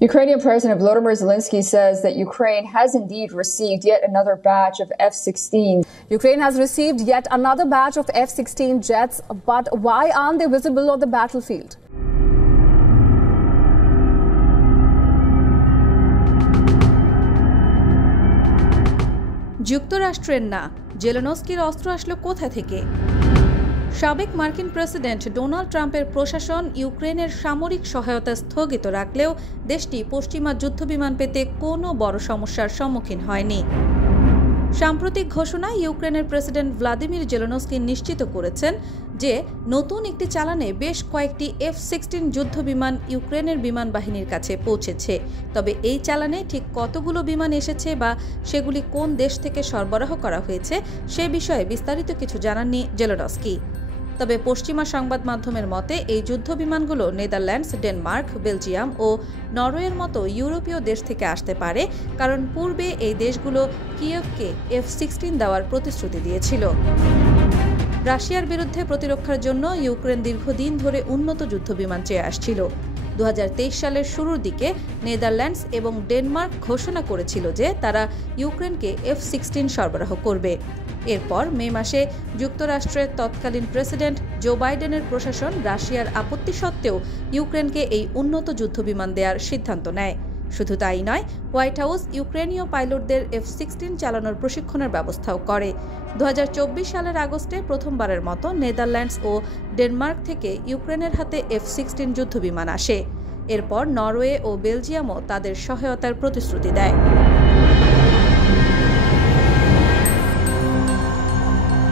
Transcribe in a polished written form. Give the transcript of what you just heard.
Ukrainian President Volodymyr Zelensky says that Ukraine has indeed received yet another batch of F-16. Ukraine has received yet another batch of F-16 jets, but why aren't they visible on the battlefield? যুক্তরাষ্ট্রের না, জেলেনস্কির অস্ত্র আসলো কোথা থেকে? সাবেক মার্কিন president Donald ট্রাম্পের প্রশাসন ইউক্রেনের সামরিক সহায়তা স্থগিত রাখলেও দেশটি পশ্চিমা যুদ্ধবিমান পেতে কোনো বড় সমস্যার সম্মুখীন হয়নি। সাম্প্রতিক ঘোষণায় ইউক্রেনের প্রেসিডেন্ট ভ্লাদিমির জেলেনস্কি নিশ্চিত করেছেন যে নতুন একটি চালানে বেশ কয়েকটি F-16 যুদ্ধবিমান ইউক্রেনের বিমান বাহিনীর কাছে পৌঁছেছে। তবে এই চালানে ঠিক কতগুলো বিমান এসেছে বা সেগুলি কোন দেশ থেকে সরবরাহ করা হয়েছে সে বিষয়ে বিস্তারিত কিছু জানাননি জেলেনস্কি। তবে পশ্চিমা সংবাদ মাধ্যমের মতে এই যুদ্ধবিমানগুলো নেদারল্যান্ডস, ডেনমার্ক, বেলজিয়াম ও নরওয়ের মতো ইউরোপীয় দেশ থেকে আসতে পারে, কারণ পূর্বে এই দেশগুলো কিয়েভকে F-16 দেওয়ার প্রতিশ্রুতি দিয়েছিল। রাশিয়ার বিরুদ্ধে প্রতিরক্ষার জন্য ইউক্রেন দীর্ঘদিন ধরে উন্নত যুদ্ধবিমান চেয়ে আসছিল। 2023 সালের শুরুর দিকে নেদারল্যান্ডস এবং ডেনমার্ক ঘোষণা করেছিল যে তারা ইউক্রেনকে F-16 সরবরাহ করবে। এরপর মে মাসে যুক্তরাষ্ট্রের তৎকালীন প্রেসিডেন্ট জো বাইডেনের প্রশাসন রাশিয়ার আপত্তি সত্ত্বেও ইউক্রেনকে এই উন্নত যুদ্ধবিমান দেওয়ার সিদ্ধান্ত নেয়। শুধু তাই নয়, হোয়াইট হাউস ইউক্রেনীয় পাইলটদের F-16 চালানোর প্রশিক্ষণের ব্যবস্থাও করে। 2024 সালের আগস্টে প্রথমবারের মতো নেদারল্যান্ডস ও ডেনমার্ক থেকে ইউক্রেনের হাতে F-16 যুদ্ধবিমান আসে। এরপর নরওয়ে ও বেলজিয়ামও তাদের সহায়তার প্রতিশ্রুতি দেয়।